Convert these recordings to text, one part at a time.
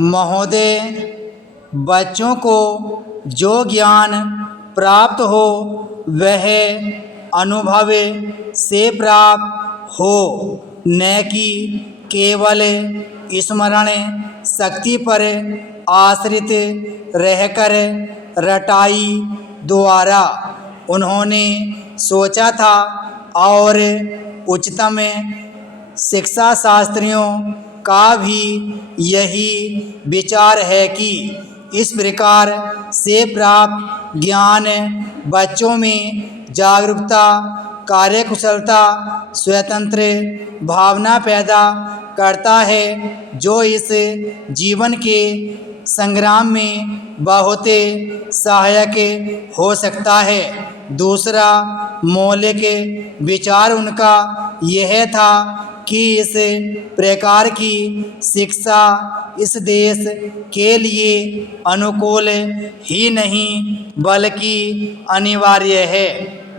महोदय, बच्चों को जो ज्ञान प्राप्त हो वह अनुभव से प्राप्त हो, न कि केवल स्मरण शक्ति पर आश्रित रहकर रटाई द्वारा। उन्होंने सोचा था और उच्चतम शिक्षा शास्त्रियों का भी यही विचार है कि इस प्रकार से प्राप्त ज्ञान बच्चों में जागरूकता, कार्यकुशलता, स्वतंत्र भावना पैदा करता है, जो इस जीवन के संग्राम में बहुत सहायक हो सकता है। दूसरा मौलिक विचार उनका यह था कि इस प्रकार की शिक्षा इस देश के लिए अनुकूल ही नहीं बल्कि अनिवार्य है।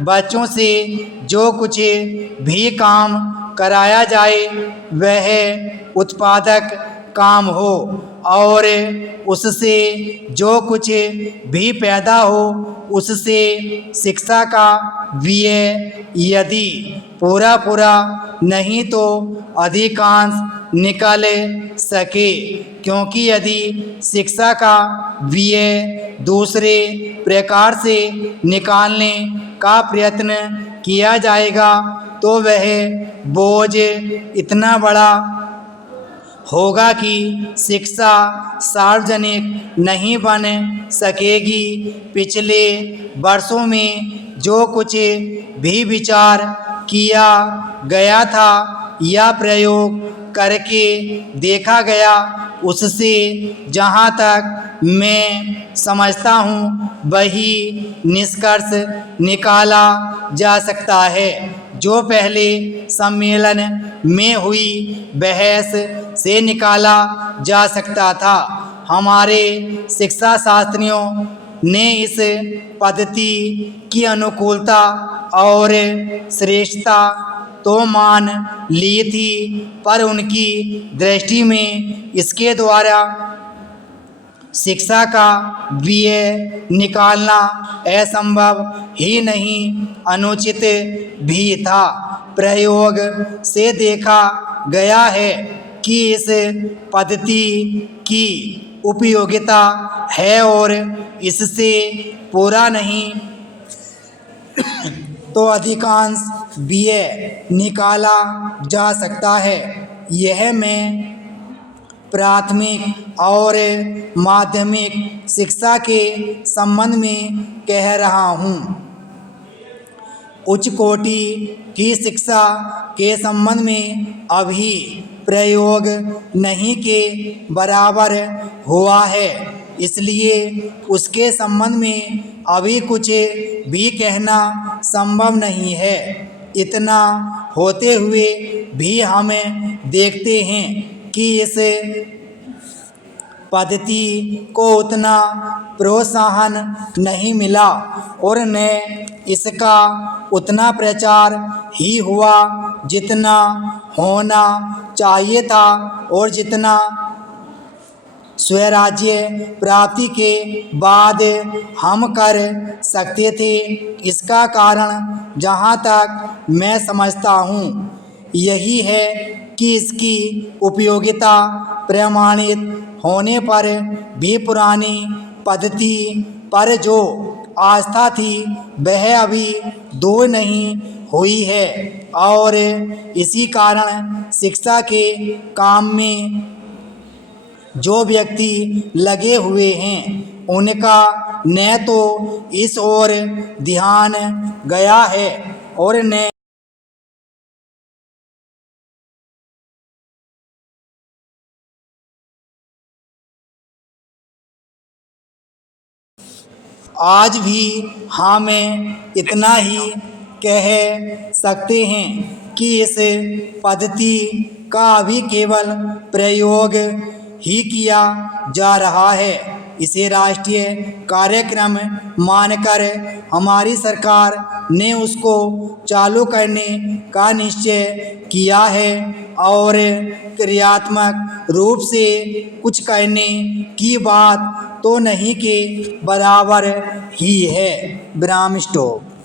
बच्चों से जो कुछ भी काम कराया जाए वह उत्पादक काम हो और उससे जो कुछ भी पैदा हो उससे शिक्षा का व्यय यदि पूरा नहीं तो अधिकांश निकल सके, क्योंकि यदि शिक्षा का व्यय दूसरे प्रकार से निकालने का प्रयत्न किया जाएगा तो वह बोझ इतना बड़ा होगा कि शिक्षा सार्वजनिक नहीं बन सकेगी। पिछले वर्षों में जो कुछ भी विचार किया गया था या प्रयोग करके देखा गया, उससे जहाँ तक मैं समझता हूँ वही निष्कर्ष निकाला जा सकता है जो पहले सम्मेलन में हुई बहस से निकाला जा सकता था। हमारे शिक्षा शास्त्रियों ने इस पद्धति की अनुकूलता और श्रेष्ठता तो मान ली थी, पर उनकी दृष्टि में इसके द्वारा शिक्षा का व्यय निकालना असंभव ही नहीं, अनुचित भी था। प्रयोग से देखा गया है कि इस पद्धति की उपयोगिता है और इससे पूरा नहीं तो अधिकांश व्यय निकाला जा सकता है। यह मैं प्राथमिक और माध्यमिक शिक्षा के संबंध में कह रहा हूँ। उच्च कोटि की शिक्षा के संबंध में अभी प्रयोग नहीं के बराबर हुआ है, इसलिए उसके संबंध में अभी कुछ भी कहना संभव नहीं है। इतना होते हुए भी हम देखते हैं कि इस पद्धति को उतना प्रोत्साहन नहीं मिला और न इसका उतना प्रचार ही हुआ जितना होना चाहिए था और जितना स्वराज्य प्राप्ति के बाद हम कर सकते थे। इसका कारण जहाँ तक मैं समझता हूँ यही है कि इसकी उपयोगिता प्रमाणित होने पर भी पुरानी पद्धति पर जो आस्था थी वह अभी दूर नहीं हुई है और इसी कारण शिक्षा के काम में जो व्यक्ति लगे हुए हैं उनका न तो इस ओर ध्यान गया है और न आज भी हम इतना ही कह सकते हैं कि इस पद्धति का अभी केवल प्रयोग ही किया जा रहा है इसे राष्ट्रीय कार्यक्रम मानकर हमारी सरकार ने उसको चालू करने का निश्चय किया है और क्रियात्मक रूप से कुछ करने की बात तो नहीं के बराबर ही है। विराम स्टॉप।